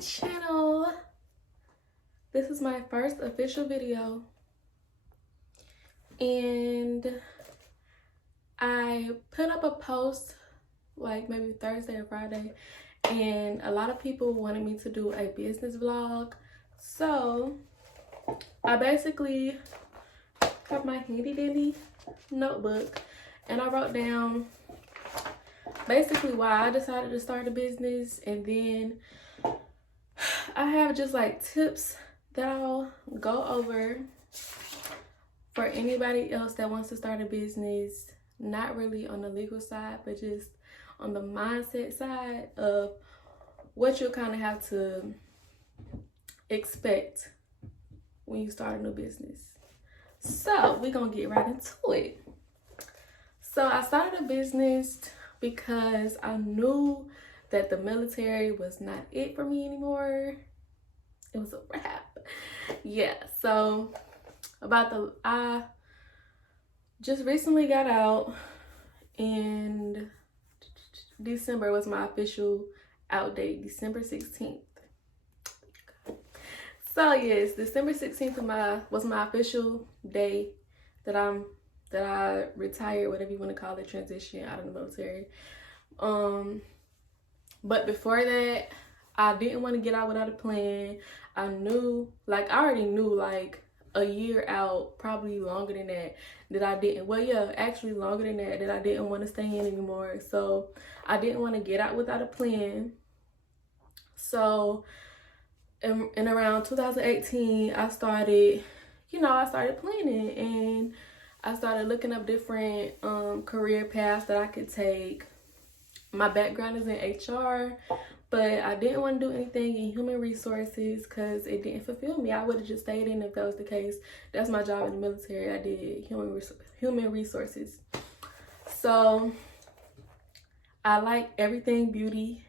channel. This is my first official video, and I put up a post like maybe Thursday or Friday, and a lot of people wanted me to do a business vlog. So I basically have my handy dandy notebook and I wrote down basically why I decided to start a business, and then I have just like tips that I'll go over for anybody else that wants to start a business, not really on the legal side, but just on the mindset side of what you'll kind of have to expect when you start a new business. So we're gonna get right into it. So I started a business because I knew that the military was not it for me anymore. It was a wrap. Yeah, so I just recently got out, and December was my official out date, December 16th. So yes, December 16th was my official day that I retired, whatever you want to call it, transition out of the military. But before that, I didn't want to get out without a plan. I already knew like a year out, probably longer than that I didn't, well yeah, actually longer than that I didn't want to stay in anymore. So I didn't want to get out without a plan. So in around 2018, I started planning, and I started looking up different career paths that I could take. My background is in HR, but I didn't want to do anything in human resources because it didn't fulfill me. I would have just stayed in if that was the case. That's my job in the military. I did human resources. So I like everything beauty.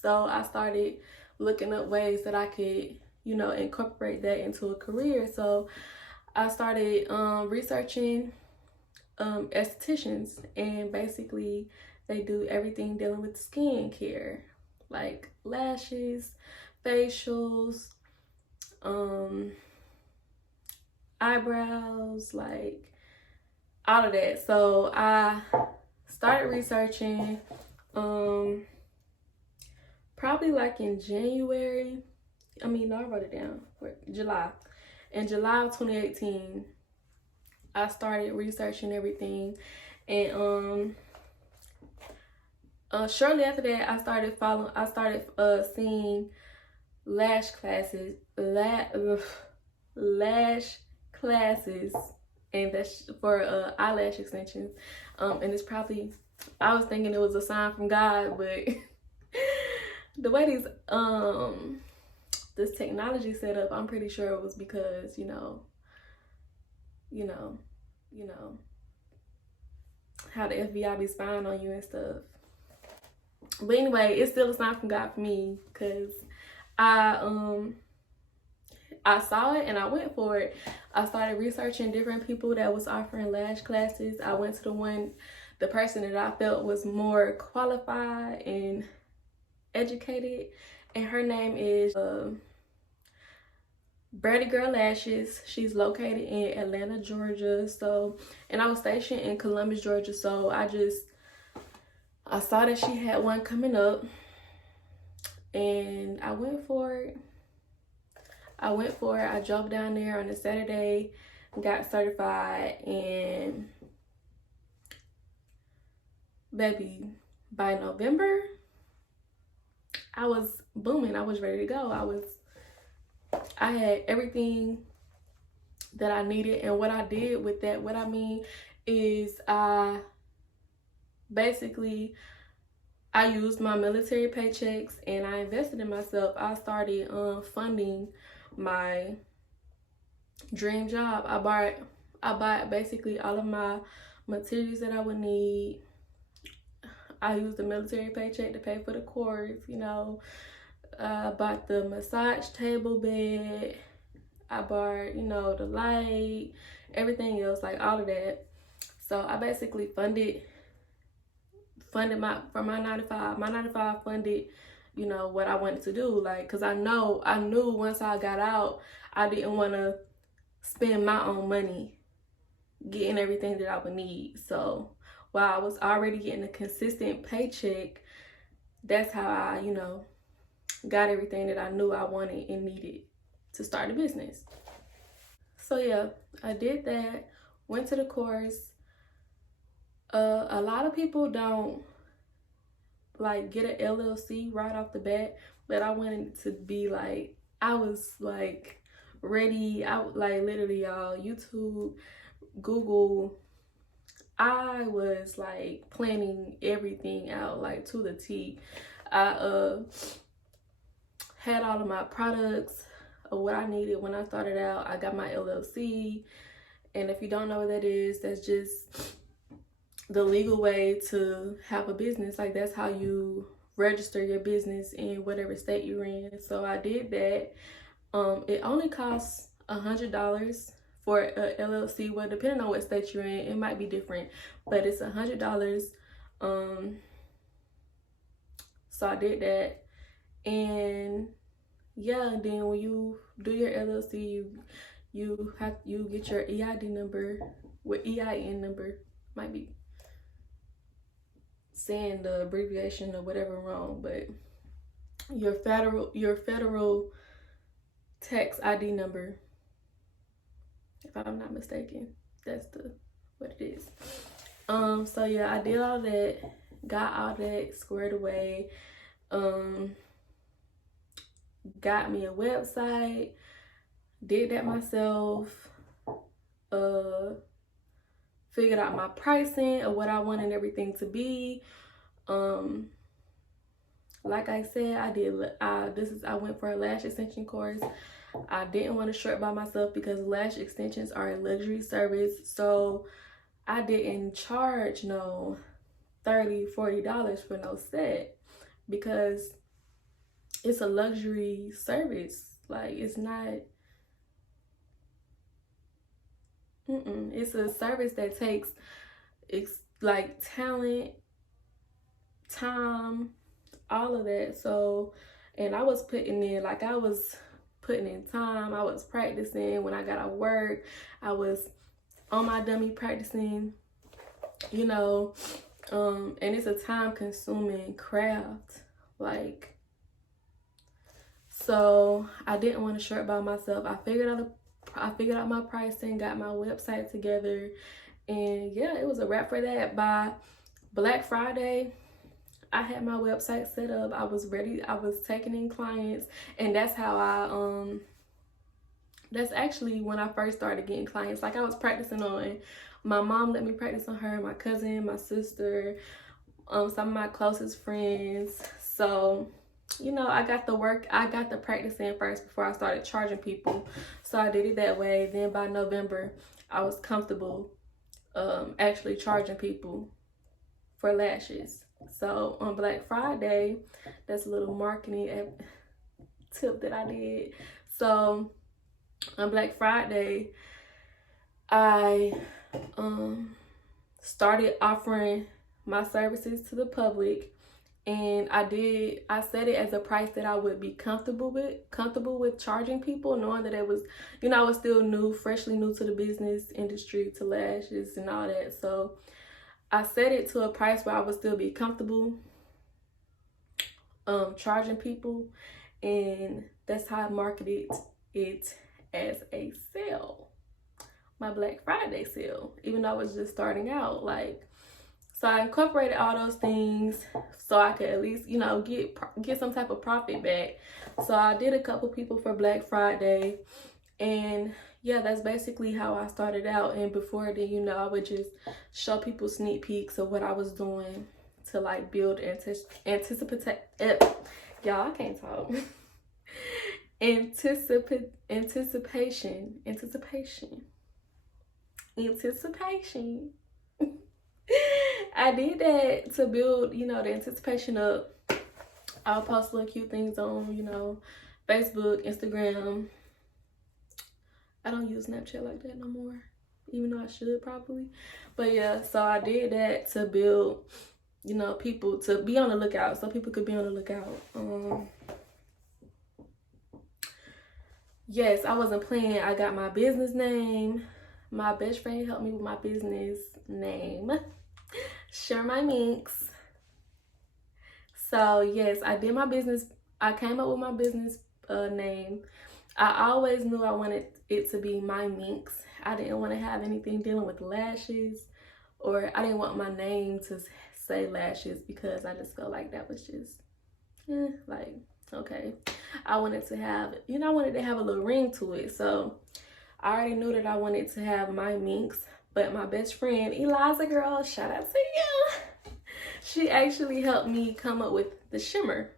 So I started looking up ways that I could, incorporate that into a career. So I started researching estheticians, and basically they do everything dealing with skincare, like lashes, facials, eyebrows, like all of that. So I started researching probably like in January. I wrote it down for July. In July of 2018, I started researching everything, and shortly after that, I started seeing lash classes, and that's for eyelash extensions. And it's probably, I was thinking it was a sign from God, but the way this technology set up, I'm pretty sure it was because, how the FBI be spying on you and stuff. But anyway, it's still a sign from God for me, because I saw it and I went for it. I started researching different people that was offering lash classes. I went to the person that I felt was more qualified and educated, and her name is Birdie Girl Lashes. She's located in Atlanta, Georgia. So, and I was stationed in Columbus, Georgia. So I saw that she had one coming up, and I went for it. I drove down there on a Saturday, got certified, and baby, by November, I was booming. I was ready to go. I had everything that I needed. And what I did with that, what I mean is I used my military paychecks and I invested in myself. I started funding my dream job. I bought basically all of my materials that I would need. I used the military paycheck to pay for the course, I bought the massage table bed. I bought, the light, everything else, like all of that. So I basically funded my 9 to 5. My 9 to 5 funded, you know, what I wanted to do. Like, cause I knew once I got out, I didn't want to spend my own money getting everything that I would need. So while I was already getting a consistent paycheck, that's how I, you know, got everything that I knew I wanted and needed to start a business. So yeah, I did that, went to the course. A lot of people don't like get an LLC right off the bat, but I wanted to be like, I was like ready. I like literally, y'all, YouTube, Google, I was like planning everything out like to the T. I had all of my products of what I needed when I started out. I got my LLC, and if you don't know what that is, that's just the legal way to have a business. Like, that's how you register your business in whatever state you're in. So I did that. It only costs $100 for a LLC. Well, depending on what state you're in, it might be different, but it's $100. So I did that, and yeah, then when you do your LLC, you get your EID number with EIN number. Might be saying the abbreviation or whatever wrong, but your federal tax ID number, if I'm not mistaken, that's what it is. So yeah, I did all that, got all that squared away, got me a website, did that myself, figured out my pricing of what I wanted everything to be. Like I said, I went for a lash extension course. I didn't want to short by myself because lash extensions are a luxury service. So I didn't charge no $30-$40 for no set, because it's a luxury service. Like, it's not, it's a service that takes, it's like talent, time, all of that. So, and I was putting in time. I was practicing. When I got out of work, I was on my dummy practicing, you know, and it's a time consuming craft. Like, so I didn't want to short by myself. I figured out my pricing, got my website together, and yeah, it was a wrap for that. By Black Friday, I had my website set up. I was ready. I was taking in clients, and that's how that's actually when I first started getting clients. Like, I was practicing on, my mom let me practice on her, my cousin, my sister, some of my closest friends. So, you know, I got the practice in first before I started charging people. So I did it that way. Then by November, I was comfortable actually charging people for lashes. So on Black Friday, that's a little marketing tip that I did. So on Black Friday, I started offering my services to the public, and I set it as a price that I would be comfortable with charging people, knowing that it was, you know, I was still freshly new to the business industry, to lashes and all that. So I set it to a price where I would still be comfortable charging people, and that's how I marketed it as a sale, my Black Friday sale, even though I was just starting out. Like, so I incorporated all those things so I could at least, you know, get some type of profit back. So I did a couple people for Black Friday, and yeah, that's basically how I started out. And before then, you know, I would just show people sneak peeks of what I was doing to like build anticipation. Y'all, I can't talk. Anticipation. I did that to build, you know, the anticipation up. I'll post little cute things on, you know, Facebook, Instagram. I don't use Snapchat like that no more, even though I should probably. But yeah, so I did that to build you know, people to be on the lookout, so people could be on the lookout. Yes, I wasn't playing. I got my business name. My best friend helped me with my business name, Share My Minx. So yes, I did my business. I came up with my business name. I always knew I wanted it to be My Minx. I didn't want to have anything dealing with lashes, or I didn't want my name to say lashes because I just felt like that was just, like, okay. I wanted to have, you know, I wanted to have a little ring to it. So I already knew that I wanted to have My Minx, but my best friend, Eliza girl, shout out to you. She actually helped me come up with the shimmer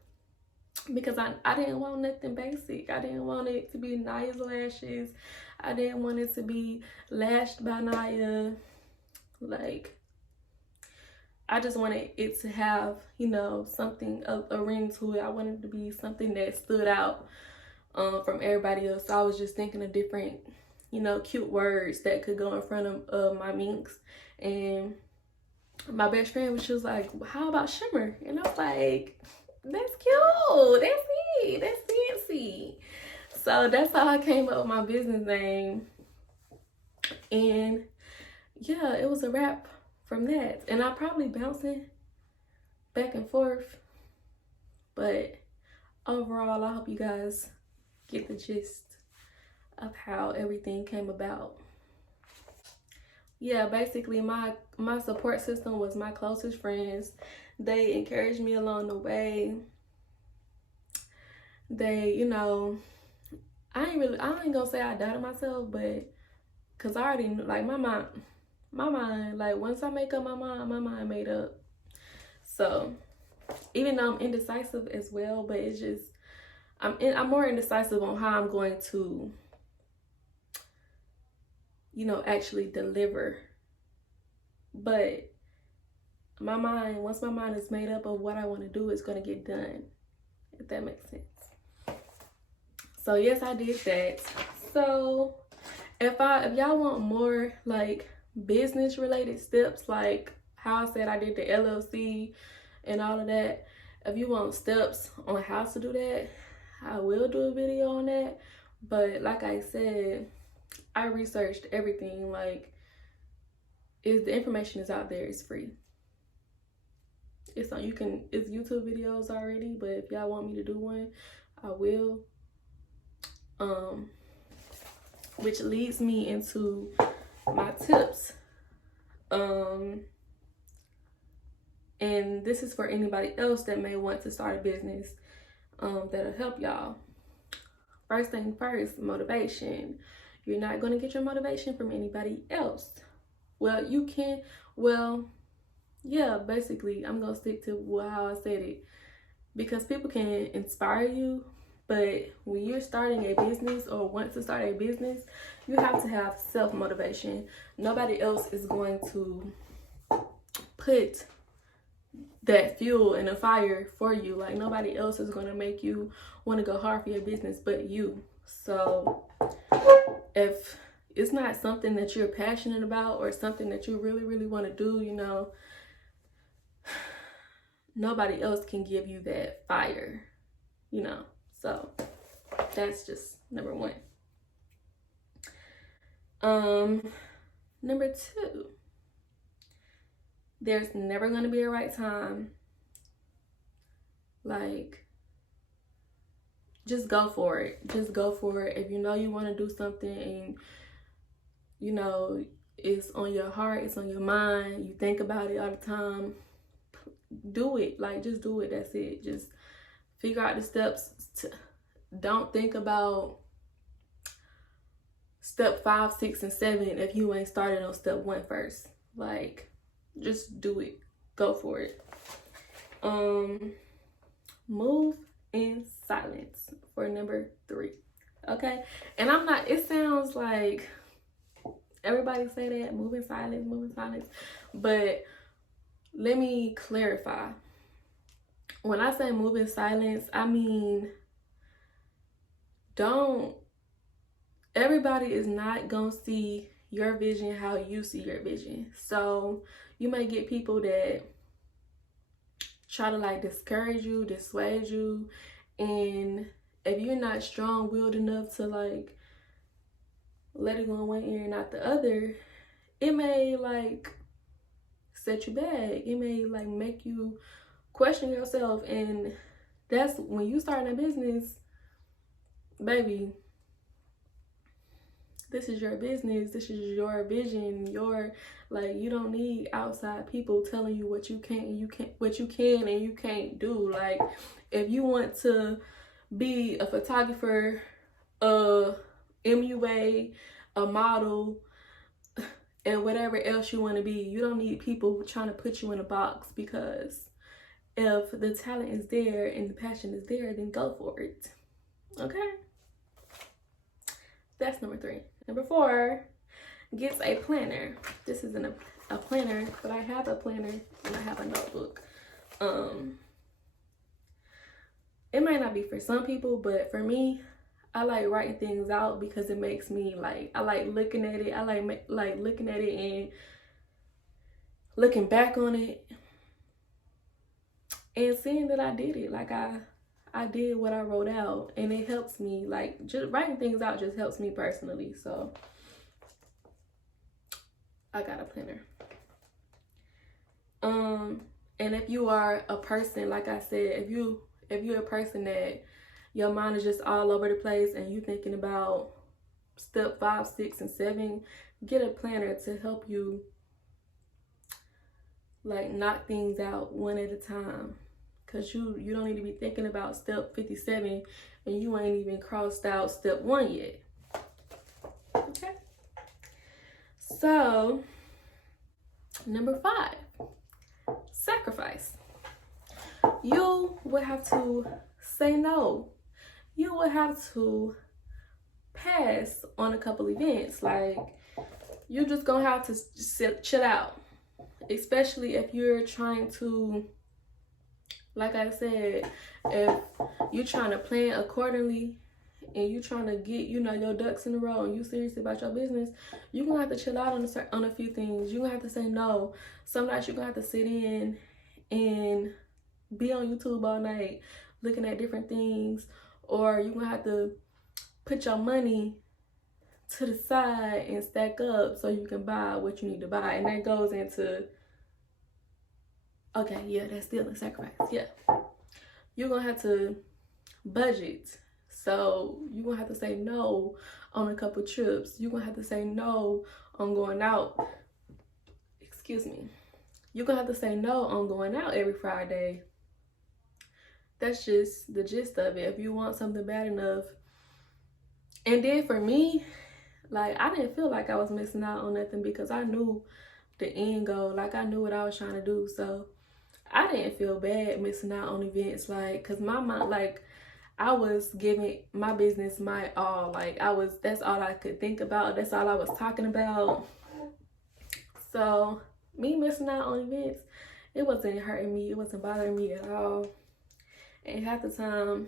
because I didn't want nothing basic. I didn't want it to be Naya's lashes. I didn't want it to be lashed by Naya. Like, I just wanted it to have, you know, something, a ring to it. I wanted it to be something that stood out from everybody else. So I was just thinking of different, you know, cute words that could go in front of My Minx. And my best friend was just like, how about shimmer? And I was like, that's cute. That's it. That's fancy. So that's how I came up with my business name. And yeah, it was a wrap from that. And I'm probably bouncing back and forth. But overall, I hope you guys get the gist of how everything came about. Yeah, basically my support system was my closest friends. They encouraged me along the way. They, you know, I ain't gonna say I doubted myself, but cause I already knew, like, my mind, like, once I make up my mind made up. So even though I'm indecisive as well, but it's just, I'm more indecisive on how I'm going to, you know, actually deliver. But my mind, once my mind is made up of what I want to do, it's going to get done, if that makes sense. So yes, I did that. So if y'all want more like business related steps, like how I said I did the LLC and all of that, if you want steps on how to do that, I will do a video on that. But like I said, I researched everything. Like, the information is out there. It's free. It's YouTube videos already, but if y'all want me to do one, I will. Which leads me into my tips. And this is for anybody else that may want to start a business that'll help y'all. First thing first, motivation. You're not going to get your motivation from anybody else. Well, you can, yeah, basically, I'm going to stick to how I said it. Because people can inspire you, but when you're starting a business or want to start a business, you have to have self-motivation. Nobody else is going to put that fuel in a fire for you. Like, nobody else is going to make you want to go hard for your business but you. So if it's not something that you're passionate about or something that you really, really want to do, you know, nobody else can give you that fire, you know. So that's just number one. Number two, there's never going to be a right time. Like, just go for it. Just go for it. If you know you want to do something and, you know, it's on your heart, it's on your mind, you think about it all the time, do it. Like, just do it. That's it. Just figure out the steps. Don't think about step 5, 6, and 7 if you ain't started on step 1 first. Like, just do it. Go for it. Move in silence for number 3. Okay? And I'm not, it sounds like everybody say that, move in silence. But let me clarify. When I say move in silence, I mean, everybody is not gonna see your vision how you see your vision. So you may get people that try to like discourage you, dissuade you. And if you're not strong-willed enough to like let it go in one ear and not the other, it may like set you back. It may like make you question yourself. And that's when you start a business, baby, this is your business, this is your vision, your like, you don't need outside people telling you what you can and you can't do. Like, if you want to be a photographer, a MUA, a model, and whatever else you want to be, you don't need people trying to put you in a box, because if the talent is there and the passion is there, then go for it. Okay? That's number 3. Number 4, gets a planner. This isn't a planner, but I have a planner and I have a notebook. It might not be for some people, but for me, I like writing things out because it makes me like, I like looking at it. I like looking at it and looking back on it and seeing that I did it. Like I did what I wrote out, and it helps me. Like, just writing things out just helps me personally. So I got a planner. And if you are a person, like I said, if you're a person that your mind is just all over the place and you thinking about step 5, 6, and 7, get a planner to help you like knock things out one at a time. Cause you don't need to be thinking about step 57 and you ain't even crossed out step 1 yet. Okay. So, number 5, sacrifice. You will have to say no. You will have to pass on a couple events. Like, you're just gonna have to chill out, especially if you're trying to, like I said, if you're trying to plan accordingly and you're trying to get, you know, your ducks in a row and you serious about your business, you're gonna have to chill out on a few things. You're gonna have to say no. Some nights you're gonna have to sit in and be on YouTube all night looking at different things, or you're gonna have to put your money to the side and stack up so you can buy what you need to buy. And that goes into, okay, yeah, that's still a sacrifice. Yeah, you're gonna have to budget. So you're gonna have to say no on a couple trips. You're gonna have to say no on going out. Excuse me. You're gonna have to say no on going out every Friday. That's just the gist of it. If you want something bad enough. And then for me, like, I didn't feel like I was missing out on nothing because I knew the end goal. Like, I knew what I was trying to do. So I didn't feel bad missing out on events. Like, cause my mind, like, I was giving my business my all. Like, that's all I could think about. That's all I was talking about. So me missing out on events, it wasn't hurting me. It wasn't bothering me at all. And half the time,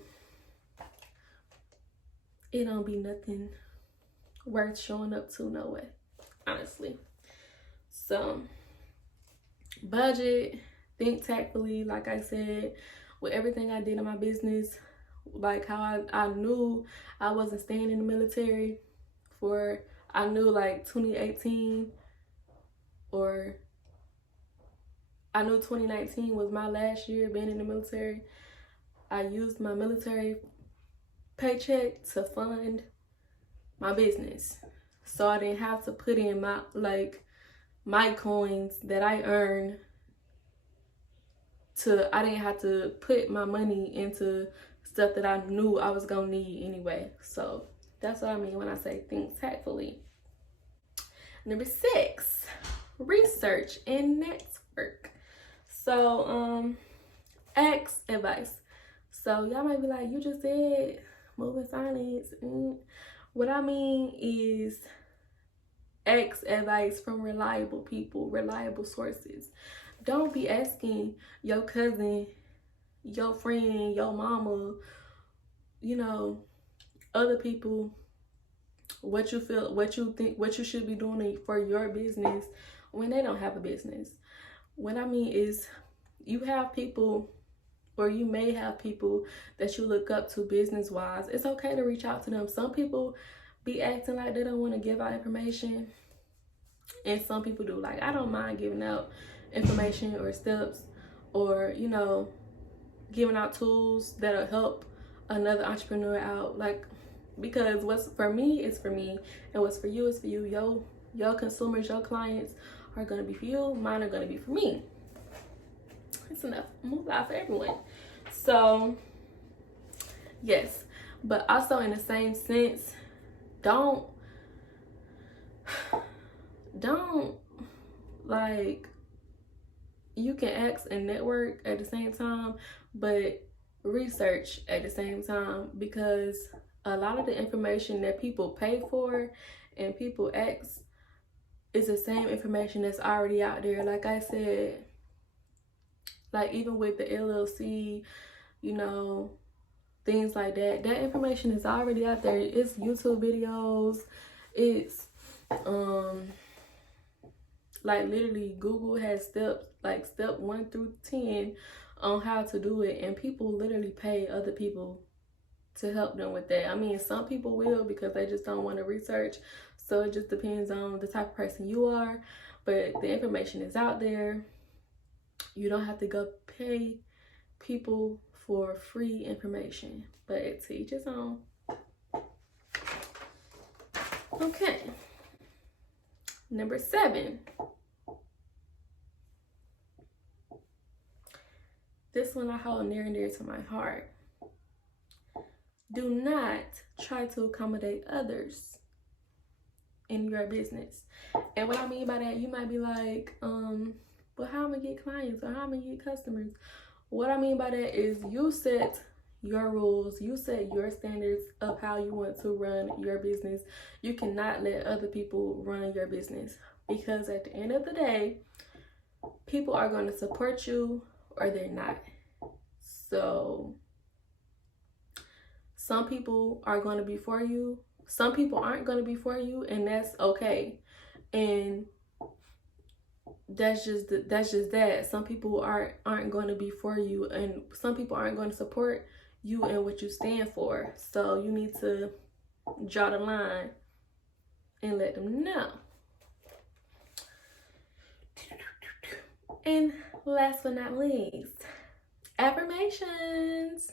it don't be nothing worth showing up to, no way, honestly. So, budget, think tactfully, like I said, with everything I did in my business, like how I knew I wasn't staying in the military for, I knew like 2018, or I knew 2019 was my last year being in the military. I used my military paycheck to fund my business. So I didn't have to put in my coins that I earned I didn't have to put my money into stuff that I knew I was gonna need anyway. So that's what I mean when I say think tactfully. Number 6, research and network. So ask advice. So y'all might be like, you just said move in silence. What I mean is ask advice from reliable people, reliable sources. Don't be asking your cousin, your friend, your mama, you know, other people what you feel, what you think, what you should be doing for your business when they don't have a business. What I mean is, you have people, or you may have people that you look up to business wise. It's okay to reach out to them. Some people be acting like they don't want to give out information, and some people do. Like, I don't mind giving out information or steps, or, you know, giving out tools that'll help another entrepreneur out. Like, because what's for me is for me, and what's for you is for you. Your consumers, your clients are gonna be for you, mine are gonna be for me. It's enough move out for everyone. So yes, but also in the same sense, don't like, you can ask and network at the same time, but research at the same time, because a lot of the information that people pay for and people ask is the same information that's already out there. Like I said, like even with the LLC, you know, things like that, that information is already out there. It's YouTube videos, it's like literally Google has steps, like step 1 through 10 on how to do it, and people literally pay other people to help them with that. I mean, some people will because they just don't want to research, so it just depends on the type of person you are, but the information is out there. You don't have to go pay people for free information, but it's to each his own. Okay, number 7. This one I hold near and dear to my heart. Do not try to accommodate others in your business. And what I mean by that, you might be like, well, how am I gonna get clients, or how am I gonna get customers? What I mean by that is, you set your rules, you set your standards of how you want to run your business. You cannot let other people run your business, because at the end of the day, people are going to support you or they're not. So some people are going to be for you, some people aren't going to be for you, and that's okay. And that's just that. Some people aren't going to be for you, and some people aren't going to support you and what you stand for. So you need to draw the line and let them know. And last but not least, affirmations.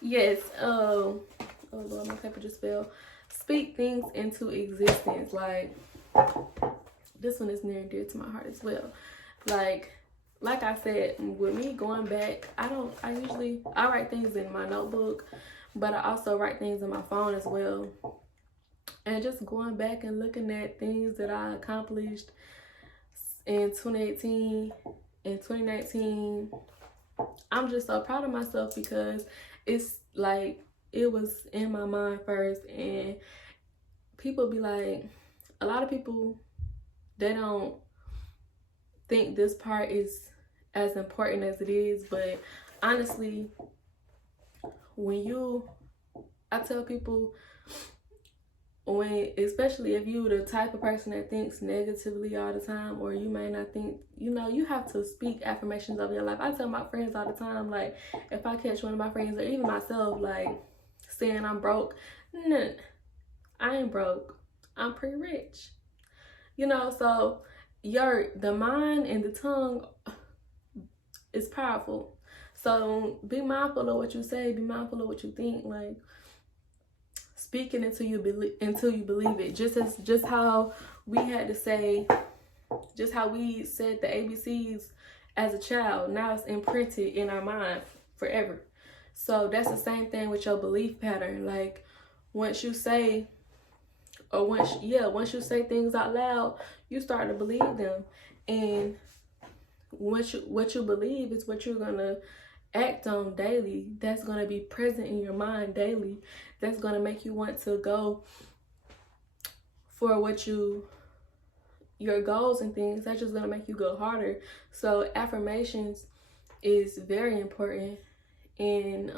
Yes. Oh Lord, my paper just fell. Speak things into existence. Like, this one is near and dear to my heart as well. Like I said, with me going back, I write things in my notebook, but I also write things in my phone as well. And just going back and looking at things that I accomplished in 2018 and 2019, I'm just so proud of myself, because it's like, it was in my mind first. And people be like, a lot of people, they don't think this part is as important as it is. But honestly, I tell people, especially if you're the type of person that thinks negatively all the time, or you may not think, you have to speak affirmations of your life. I tell my friends all the time, like, if I catch one of my friends, or even myself, like, saying I'm broke, no, I ain't broke, I'm pretty rich. So the mind and the tongue is powerful. So be mindful of what you say, be mindful of what you think. Like, speak it until you believe it. Just how we had to say, just how we said the ABCs as a child, now it's imprinted in our mind forever. So that's the same thing with your belief pattern. Like, once you say things out loud, you start to believe them. And what you believe is what you're gonna act on daily. That's gonna be present in your mind daily. That's gonna make you want to go for your goals and things. That's just gonna make you go harder. So affirmations is very important, and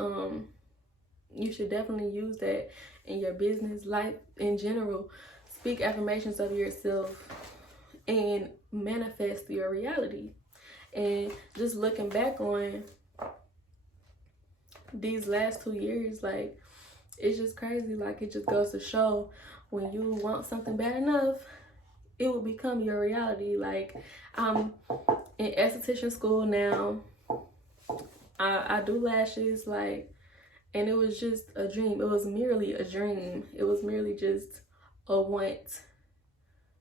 you should definitely use that in your business life in general. Speak affirmations of yourself and manifest your reality. And just looking back on these last 2 years, like, it's just crazy. Like, it just goes to show, when you want something bad enough, it will become your reality. Like, I'm in esthetician school now. I do lashes, like, and it was just a dream. It was merely a dream. It was merely just a want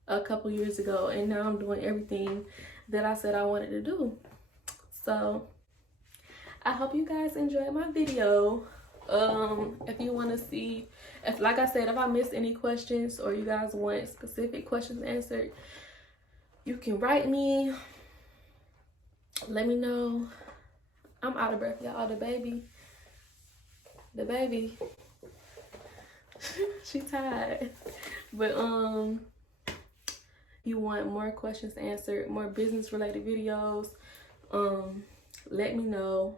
a couple years ago, and now I'm doing everything that I said I wanted to do. So I hope you guys enjoyed my video. If you want to see, if, like I said, if I missed any questions or you guys want specific questions answered, you can write me. Let me know. I'm out of breath, y'all. The baby she tired. But you want more questions answered, more business related videos, let me know.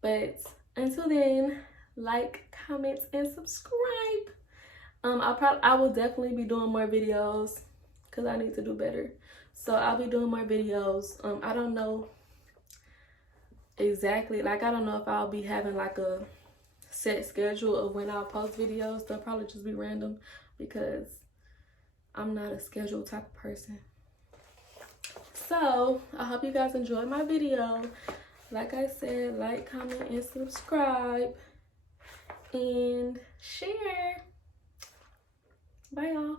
But until then, like, comment, and subscribe. I will definitely be doing more videos because I need to do better. So I'll be doing more videos. I don't know exactly, like, I don't know if I'll be having like a set schedule of when I'll post videos. They'll probably just be random because I'm not a scheduled type of person. So I hope you guys enjoyed my video. Like I said, like, comment, and subscribe, and share. Bye, y'all.